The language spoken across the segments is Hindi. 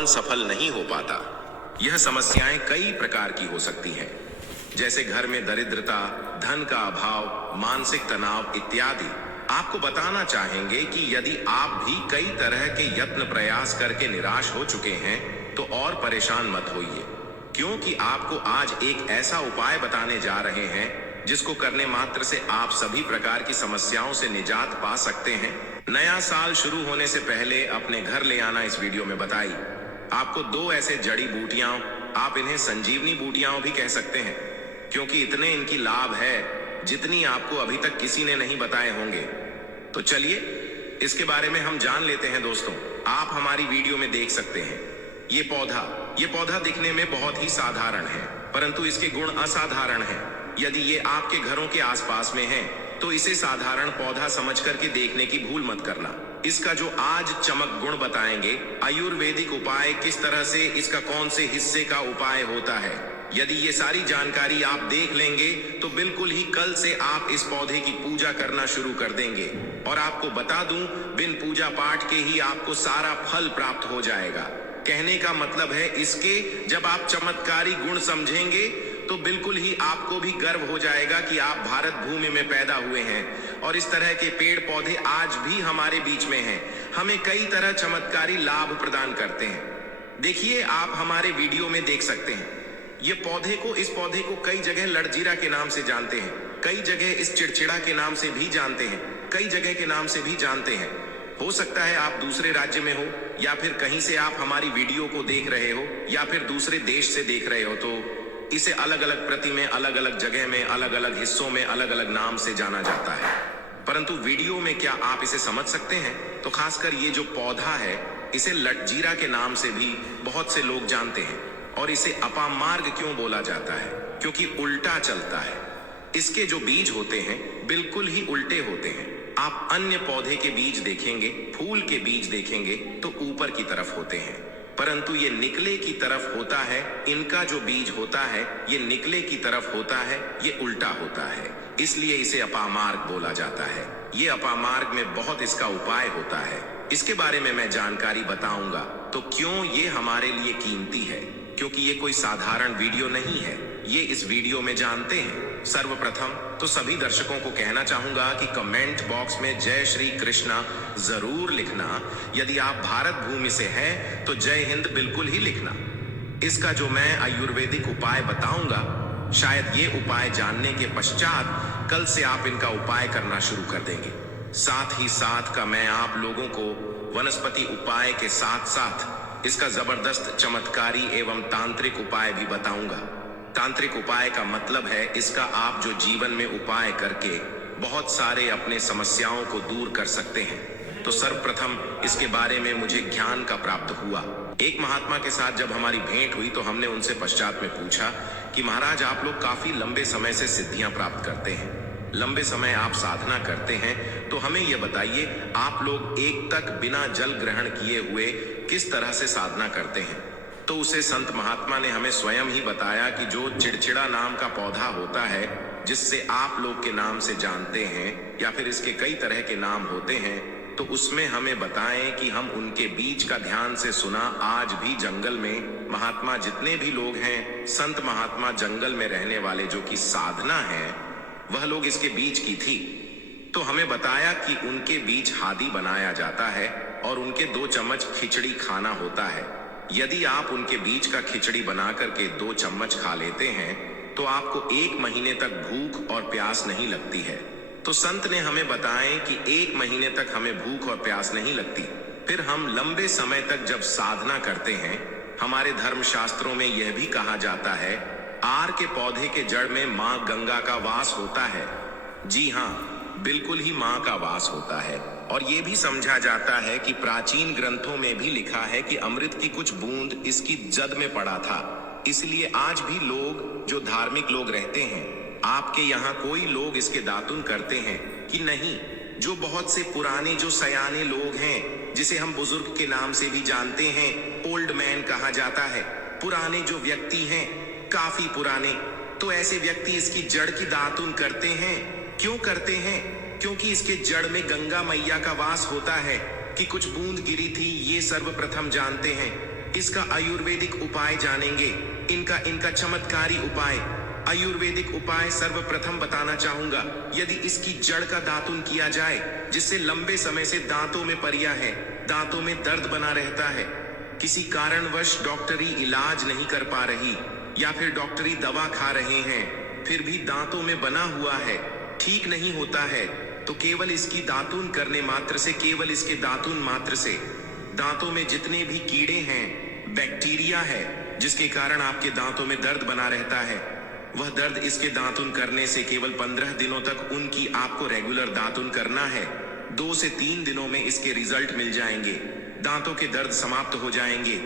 अनुमान सफल नहीं हो पाता। यह समस्याएं कई प्रकार की हो सकती हैं, जैसे घर में दरिद्रता, धन का अभाव, मानसिक तनाव इत्यादि। आपको बताना चाहेंगे कि यदि आप भी कई तरह के यत्न प्रयास करके निराश हो चुके हैं तो और परेशान मत होइए, क्योंकि आपको आज एक ऐसा उपाय बताने जा रहे हैं जिसको करने मात्र से आप सभी प्रकार की समस्याओं से निजात पा सकते हैं। नया साल शुरू होने से पहले अपने घर ले आना इस वीडियो में बताई आपको 2 ऐसे जड़ी बूटियां, आप इन्हें संजीवनी बूटियां भी कह सकते हैं, क्योंकि इतने इनकी लाभ है जितनी आपको अभी तक किसी ने नहीं बताए होंगे। तो चलिए इसके बारे में हम जान लेते हैं। दोस्तों, आप हमारी वीडियो में देख सकते हैं ये पौधा दिखने में बहुत ही साधारण है, परंतु इसके गुण असाधारण हैं। यदि ये आपके घरों के आसपास में है तो इसे साधारण पौधा समझ करके देखने की भूल मत करना। इसका जो आज चमक गुण बताएंगे, आयुर्वेदिक उपाय, किस तरह से इसका कौन से हिस्से का उपाय होता है, यदि ये सारी जानकारी आप देख लेंगे तो बिल्कुल ही कल से आप इस पौधे की पूजा करना शुरू कर देंगे। और आपको बता दूं, बिन पूजा पाठ के ही आपको सारा फल प्राप्त हो जाएगा। कहने का मतलब है इसके जब आप चमत्कारी गुण समझेंगे तो बिल्कुल ही आपको भी गर्व हो जाएगा कि आप भारत भूमि में पैदा हुए हैं और इस तरह के पेड़ पौधे आज भी हमारे बीच में हैं, हमें कई तरह चमत्कारी लाभ प्रदान करते हैं। देखिए, आप हमारे वीडियो में देख सकते हैं इस पौधे को कई जगह लड़जीरा के नाम से जानते हैं, कई जगह इस चिड़चिड़ा के नाम से भी जानते हैं, कई जगह के नाम से भी जानते हैं। हो सकता है आप दूसरे राज्य में हो या फिर कहीं से आप हमारी वीडियो को देख रहे हो या फिर दूसरे देश से देख रहे हो, तो इसे अलग अलग प्रति में, अलग अलग जगह में, अलग अलग हिस्सों में अलग अलग नाम से जाना जाता है। परंतु वीडियो में क्या आप इसे समझ सकते हैं? तो खासकर ये जो पौधा है इसे लटजीरा के नाम से भी बहुत से लोग जानते हैं। और इसे अपामार्ग क्यों बोला जाता है? क्योंकि उल्टा चलता है। इसके जो बीज होते हैं बिल्कुल ही उल्टे होते हैं। आप अन्य पौधे के बीज देखेंगे, फूल के बीज देखेंगे तो ऊपर की तरफ होते हैं, परंतु ये निकले की तरफ होता है। इनका जो बीज होता है ये निकले की तरफ होता है, ये उल्टा होता है, इसलिए इसे अपामार्ग बोला जाता है। ये अपामार्ग में बहुत इसका उपाय होता है, इसके बारे में मैं जानकारी बताऊंगा। तो क्यों ये हमारे लिए कीमती है? क्योंकि ये कोई साधारण वीडियो नहीं है, ये इस वीडियो में जानते हैं। सर्वप्रथम तो सभी दर्शकों को कहना चाहूंगा कि कमेंट बॉक्स में जय श्री कृष्णा जरूर लिखना। यदि आप भारत भूमि से हैं तो जय हिंद बिल्कुल ही लिखना। इसका जो मैं आयुर्वेदिक उपाय बताऊंगा, शायद ये उपाय जानने के पश्चात कल से आप इनका उपाय करना शुरू कर देंगे। साथ ही साथ का मैं आप लोगों को वनस्पति उपाय के साथ साथ इसका जबरदस्त चमत्कारी एवं तांत्रिक उपाय भी बताऊंगा। तांत्रिक उपाय का मतलब है इसका आप जो जीवन में उपाय करके बहुत सारे अपने समस्याओं को दूर कर सकते हैं। तो सर्वप्रथम इसके बारे में मुझे ज्ञान का प्राप्त हुआ। एक महात्मा के साथ जब हमारी भेंट हुई तो हमने उनसे पश्चात में पूछा कि महाराज, आप लोग काफी लंबे समय से सिद्धियां प्राप्त करते हैं, लंबे समय आप साधना करते हैं, तो हमें यह बताइए आप लोग एक तक बिना जल ग्रहण किए हुए किस तरह से साधना करते हैं? तो उसे संत महात्मा ने हमें स्वयं ही बताया कि जो चिड़चिड़ा नाम का पौधा होता है, जिससे आप लोग के नाम से जानते हैं या फिर इसके कई तरह के नाम होते हैं, तो उसमें हमें बताएं कि हम उनके बीज का ध्यान से सुना। आज भी जंगल में महात्मा जितने भी लोग हैं, संत महात्मा जंगल में रहने वाले जो कि साधना है, वह लोग इसके बीज की थी। तो हमें बताया कि उनके बीज हादी बनाया जाता है और उनके 2 चम्मच खिचड़ी खाना होता है। यदि आप उनके बीज का खिचड़ी बना करके 2 चम्मच खा लेते हैं तो आपको 1 महीने तक भूख और प्यास नहीं लगती है। तो संत ने हमें बताएं कि 1 महीने तक हमें भूख और प्यास नहीं लगती। फिर हम लंबे समय तक जब साधना करते हैं, हमारे धर्म शास्त्रों में यह भी कहा जाता है, आर के पौधे के जड़ में माँ गंगा का वास होता है। जी हाँ, बिल्कुल ही माँ का वास होता है। और ये भी समझा जाता है कि प्राचीन ग्रंथों में भी लिखा है कि अमृत की कुछ बूंद इसकी जद में पड़ा था। इसलिए आज भी लोग जो धार्मिक लोग रहते हैं, आपके यहाँ कोई लोग इसके दातुन करते हैं कि नहीं? जो बहुत से पुराने जो सयाने लोग हैं, जिसे हम बुजुर्ग के नाम से भी जानते हैं, ओल्ड मैन कहा जाता है, पुराने जो व्यक्ति हैं, काफी पुराने, तो ऐसे व्यक्ति इसकी जड़ की दातुन करते हैं। क्यों करते हैं? क्योंकि इसके जड़ में गंगा मैया का वास होता है कि कुछ बूंद गिरी थी, ये सर्वप्रथम जानते हैं। इसका आयुर्वेदिक उपाय जानेंगे। इनका चमत्कारी उपाय। आयुर्वेदिक उपाय सर्वप्रथम बताना चाहूंगा। यदि इसकी जड़ का दातुन किया जाए, जिससे लंबे समय से दांतों में परिया है, दांतों में दर्द बना रहता है, किसी कारणवश डॉक्टरी इलाज नहीं कर पा रही, या फिर डॉक्टरी दवा खा रहे हैं, फिर भी दांतों में बना हुआ है, ठीक नहीं होता है, तो केवल इसकी दातुन करने मात्र से, केवल इसके दातुन मात्र से दांतों में जितने भी कीड़े हैं, बैक्टीरिया है, जिसके कारण आपके दांतों में दर्द बना रहता है, वह दर्द इसके दातुन करने से केवल 15 दिनों तक उनकी आपको रेगुलर दातुन करना है। 2 से 3 दिनों में इसके रिजल्ट मिल जाएंगे, दांतों के दर्द समाप्त हो जाएंगे।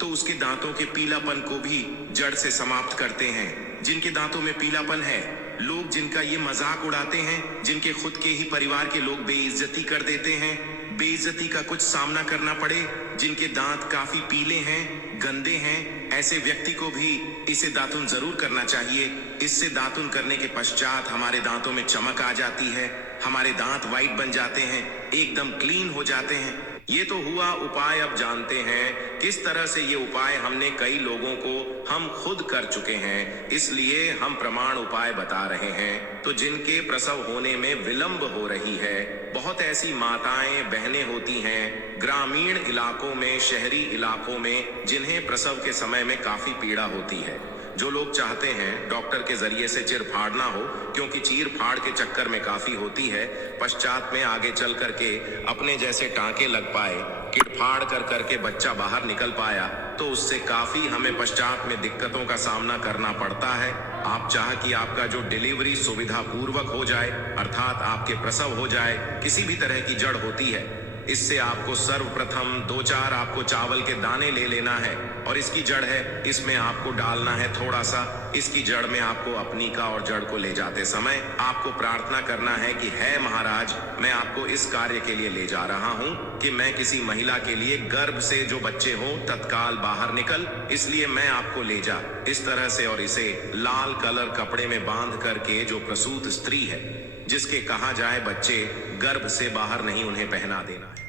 तो उसके दांतों के पीलापन को भी जड़ से समाप्त करते हैं। जिनके दांतों में पीलापन है, लोग जिनका ये मजाक उड़ाते हैं, जिनके खुद के ही परिवार के लोग बेइज्जती कर देते हैं, बेइज्जती का कुछ सामना करना पड़े, जिनके दांत काफी पीले हैं, गंदे हैं, ऐसे व्यक्ति को भी इसे दातुन जरूर करना चाहिए। इससे दातुन करने के पश्चात हमारे दांतों में चमक आ जाती है, हमारे दांत वाइट बन जाते हैं, एकदम क्लीन हो जाते हैं। ये तो हुआ उपाय। अब जानते हैं किस तरह से ये उपाय हमने कई लोगों को हम खुद कर चुके हैं, इसलिए हम प्रमाण उपाय बता रहे हैं। तो जिनके प्रसव होने में विलंब हो रही है, बहुत ऐसी माताएं बहनें होती हैं ग्रामीण इलाकों में, शहरी इलाकों में, जिन्हें प्रसव के समय में काफी पीड़ा होती है। जो लोग चाहते हैं डॉक्टर के जरिए से चीर फाड़ ना हो, क्योंकि चीर फाड़ के चक्कर में काफी होती है, पश्चात में आगे चल करके अपने जैसे टांके लग पाए, किड़फाड़ कर करके बच्चा बाहर निकल पाया, तो उससे काफी हमें पश्चात में दिक्कतों का सामना करना पड़ता है। आप चाह कि आपका जो डिलीवरी सुविधा पूर्वक हो जाए, अर्थात आपके प्रसव हो जाए, किसी भी तरह की जड़ होती है, इससे आपको सर्वप्रथम 2-4 आपको चावल के दाने ले लेना है, और इसकी जड़ है, इसमें आपको डालना है थोड़ा सा। इसकी जड़ में आपको अपनी का और जड़ को ले जाते समय आपको प्रार्थना करना है कि है महाराज, मैं आपको इस कार्य के लिए ले जा रहा हूं कि मैं किसी महिला के लिए गर्भ से जो बच्चे हों तत्काल बाहर निकल, इसलिए मैं आपको ले जा, इस तरह से। और इसे लाल कलर कपड़े में बांध करके जो प्रसूत स्त्री है, जिसके कहा जाए बच्चे गर्भ से बाहर नहीं, उन्हें पहना देना है।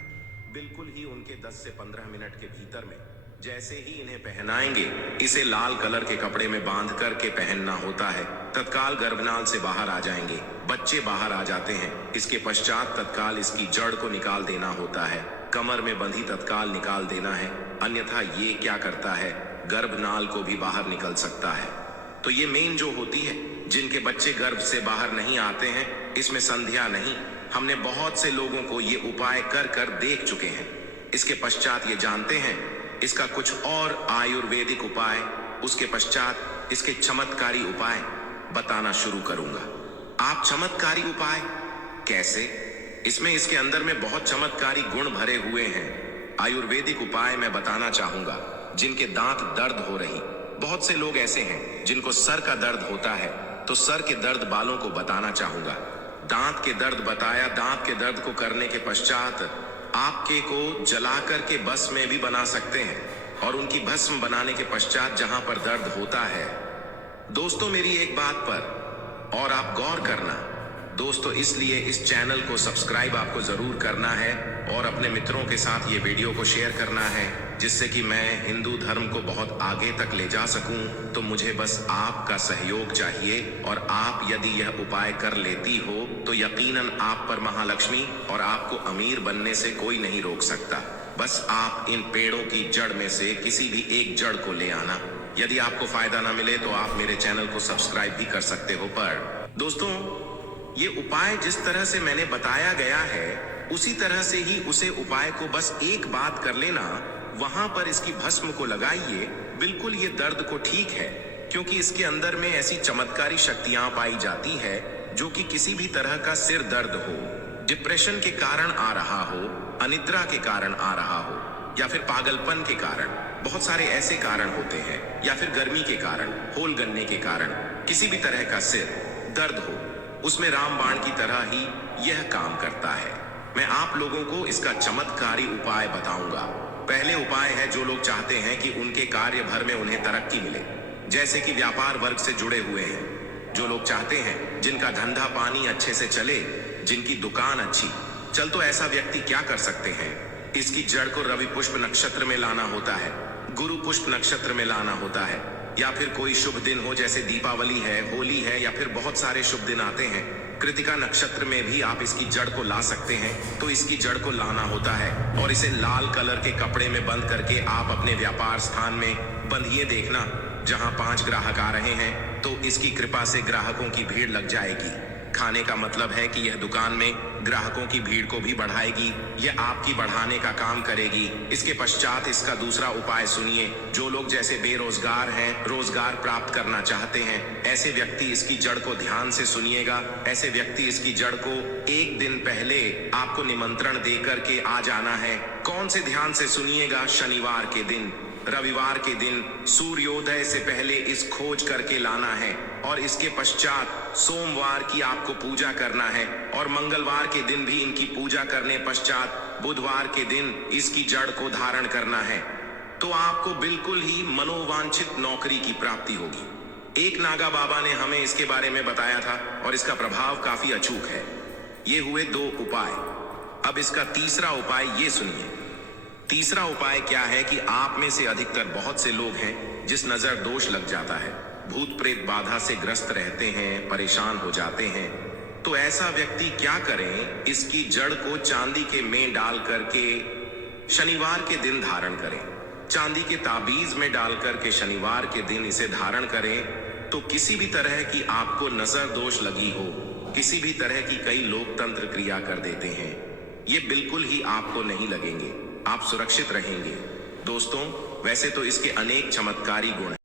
बिल्कुल ही उनके 10 से 15 मिनट के भीतर में जैसे ही इन्हें पहनाएंगे, इसे लाल कलर के कपड़े में बांध करके पहनना होता है, तत्काल गर्भनाल से बाहर आ जाएंगे, बच्चे बाहर आ जाते हैं। इसके पश्चात तत्काल इसकी जड़ को निकाल देना होता है, कमर में बंधी तत्काल निकाल देना है, अन्यथा ये क्या करता है, गर्भनाल को भी बाहर निकल सकता है। तो ये मेन जो होती है, जिनके बच्चे गर्भ से बाहर नहीं आते हैं, इसमें संध्या नहीं। हमने बहुत से लोगों को ये उपाय कर कर देख चुके हैं। इसके पश्चात ये जानते हैं इसका कुछ और आयुर्वेदिक उपाय, उसके पश्चात इसके चमत्कारी उपाय बताना शुरू करूंगा। आप चमत्कारी उपाय कैसे? इसमें इसके अंदर में बहुत चमत्कारी गुण भरे हुए हैं। आयुर्वेदिक उपाय मैं बताना चाहूंगा। जिनके दांत दर्द हो रही, बहुत से लोग ऐसे हैं जिनको सर का दर्द होता है, तो सर के दर्द वालों को बताना चाहूंगा। दांत के दर्द बताया, दांत के दर्द को करने के पश्चात आपके को जला करके भस्म में भी बना सकते हैं, और उनकी भस्म बनाने के पश्चात जहां पर दर्द होता है, दोस्तों मेरी एक बात पर और आप गौर करना दोस्तों, इसलिए इस चैनल को सब्सक्राइब आपको जरूर करना है और अपने मित्रों के साथ ये वीडियो को शेयर करना है, जिससे कि मैं हिंदू धर्म को बहुत आगे तक ले जा सकूं। तो मुझे बस आपका सहयोग चाहिए, और आप यदि यह उपाय कर लेती हो तो यकीनन आप पर महालक्ष्मी और आपको अमीर बनने से कोई नहीं रोक सकता। बस आप इन पेड़ों की जड़ में से किसी भी एक जड़ को ले आना। यदि आपको फायदा ना मिले तो आप मेरे चैनल को सब्सक्राइब भी कर सकते हो। पर दोस्तों, ये उपाय जिस तरह से मैंने बताया गया है, उसी तरह से ही उसे उपाय को बस एक बात कर लेना, वहां पर इसकी भस्म को लगाइए, बिल्कुल ये दर्द को ठीक है, क्योंकि इसके अंदर में ऐसी चमत्कारी शक्तियां पाई जाती है जो कि किसी भी तरह का सिर दर्द हो, डिप्रेशन के कारण आ रहा हो, अनिद्रा के कारण आ रहा हो, या फिर पागलपन के कारण, बहुत सारे ऐसे कारण होते हैं, या फिर गर्मी के कारण, होल गन्ने के कारण, किसी भी तरह का सिर दर्द हो, उसमें रामबाण की तरह ही यह काम करता है। मैं आप लोगों को इसका चमत्कारी उपाय बताऊंगा। पहले उपाय है, जो लोग चाहते हैं कि उनके कार्य भर में उन्हें तरक्की मिले, जैसे कि व्यापार वर्ग से जुड़े हुए हैं, जो लोग चाहते हैं जिनका धंधा पानी अच्छे से चले, जिनकी दुकान अच्छी चल, तो ऐसा व्यक्ति क्या कर सकते हैं, इसकी जड़ को रवि पुष्प नक्षत्र में लाना होता है। गुरु पुष्प नक्षत्र में लाना होता है, या फिर कोई शुभ दिन हो जैसे दीपावली है, होली है, या फिर बहुत सारे शुभ दिन आते हैं। कृतिका नक्षत्र में भी आप इसकी जड़ को ला सकते हैं। तो इसकी जड़ को लाना होता है और इसे लाल कलर के कपड़े में बंद करके आप अपने व्यापार स्थान में बंधिए। देखना, जहां 5 ग्राहक आ रहे हैं तो इसकी कृपा से ग्राहकों की भीड़ लग जाएगी। खाने का मतलब है कि यह दुकान में ग्राहकों की भीड़ को भी बढ़ाएगी, यह आपकी बढ़ाने का काम करेगी। इसके पश्चात इसका दूसरा उपाय सुनिए। जो लोग जैसे बेरोजगार हैं, रोजगार प्राप्त करना चाहते हैं, ऐसे व्यक्ति इसकी जड़ को ध्यान से सुनिएगा। ऐसे व्यक्ति इसकी जड़ को एक दिन पहले आपको निमंत्रण दे करके आ जाना है। कौन से ध्यान से सुनिएगा? शनिवार के दिन, रविवार के दिन सूर्योदय से पहले इस खोज करके लाना है, और इसके पश्चात सोमवार की आपको पूजा करना है, और मंगलवार के दिन भी इनकी पूजा करने पश्चात बुधवार के दिन इसकी जड़ को धारण करना है। तो आपको बिल्कुल ही मनोवांछित नौकरी की प्राप्ति होगी। एक नागा बाबा ने हमें इसके बारे में बताया था और इसका प्रभाव काफी अचूक है। ये हुए 2 उपाय। अब इसका तीसरा उपाय ये सुनिए। तीसरा उपाय क्या है कि आप में से अधिकतर बहुत से लोग हैं जिस नजर दोष लग जाता है, भूत प्रेत बाधा से ग्रस्त रहते हैं, परेशान हो जाते हैं। तो ऐसा व्यक्ति क्या करें? इसकी जड़ को चांदी के में डाल करके शनिवार के दिन धारण करें। चांदी के ताबीज में डाल करके शनिवार के दिन इसे धारण करें। तो किसी भी तरह की आपको नजर दोष लगी हो, किसी भी तरह की कई लोग तंत्र क्रिया कर देते हैं, ये बिल्कुल ही आपको नहीं लगेंगे। आप सुरक्षित रहेंगे। दोस्तों, वैसे तो इसके अनेक चमत्कारी गुण हैं।